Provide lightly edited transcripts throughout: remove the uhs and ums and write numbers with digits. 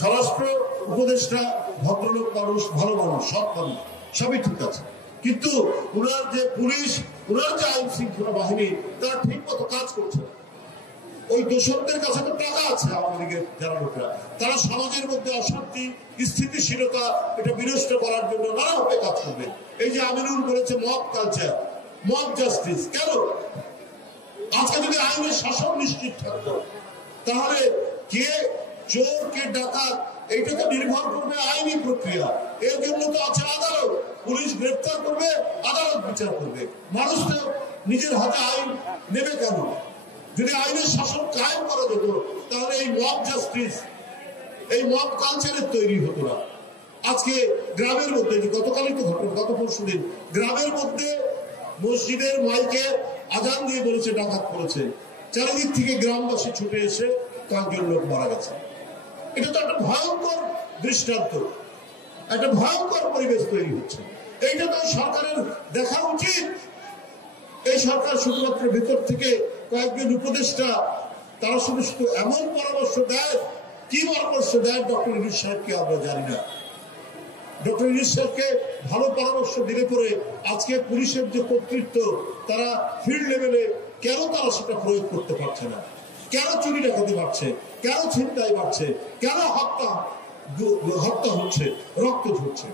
স্বরাষ্ট্র উপদেষ্টা ভদ্রলোক মানুষ, ভালো মানুষ, সৎ মানুষ, সবই ঠিক আছে, কিন্তু ওনার যে পুলিশ, ওনার যে আইন শৃঙ্খলা বাহিনী, তারা ঠিক মতো কাজ করছে না। ওই দোষকদের কাছে তো টাকা আছে আওয়ামী লীগের যারা লোকেরা, তারা সমাজের মধ্যে অশান্তি, স্থিতিশীলতা এটা বিনষ্ট করার জন্য নানাভাবে কাজ করবে। এই যে আমিনুল বলেছে মব কালচার, মব জাস্টিস, কেন? আজকে যদি আইনের শাসন নিশ্চিত থাকতো, তাহলে কে চোর কে ডাকাত এইটা তো নির্ভর করবে আইনি প্রক্রিয়া। এর জন্য তো আছে আদালত, পুলিশ গ্রেপ্তার করবে, আদালত বিচার করবে। মানুষ তো নিজের হাতে আইন নেবে কেন? যদি আইনের শাসন কায়েম করা যেত, তাহলে এই মব জাস্টিস, এই মব কালচারের তৈরি হতো না। আজকে গ্রামের মধ্যে, গতকালই তো ঘটনা, গত পরশু দিন গ্রামের মধ্যে মসজিদের মাইকে আজান দিয়ে বলেছে ডাকাত করেছে, চারিদিক থেকে গ্রামবাসী ছুটে এসে কয়েকজন লোক মারা গেছে। এটা তো একটা ভয়ঙ্কর দৃষ্টান্ত, একটা ভয়ঙ্কর পরিবেশ তৈরি হচ্ছে। এইটা তো সরকারের দেখা উচিত। এই সরকার শুধুমাত্র ভেতর থেকে কয়েকজন উপদেষ্টা, তারা শুধু শুধু এমন পরামর্শ দেয়, কি পরামর্শ দেয় ডক্টর ইউনূস সাহেবকে আমরা জানি না। ডক্টর ইউনূস সাহেবকে ভালো পরামর্শ দিলে পরে আজকে পুলিশের যে কর্তৃত্ব, তারা ফিল্ড লেভেলে কেন তারা সেটা প্রয়োগ করতে পারছে না? কেন চুরি ডাকাতি বাড়ছে? কেন ছিনতাই বাড়ছে? কেন হত্যা হচ্ছে, রক্ত ঝরছে?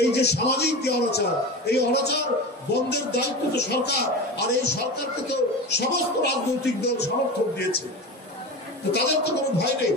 এই যে সামাজিক যে অনাচার, এই অনাচার বন্ধের দায়িত্ব তো সরকার, আর এই সরকারকে তো সমস্ত রাজনৈতিক দল সমর্থন দিয়েছে। তো তাদের তো কোনো ভয় নেই,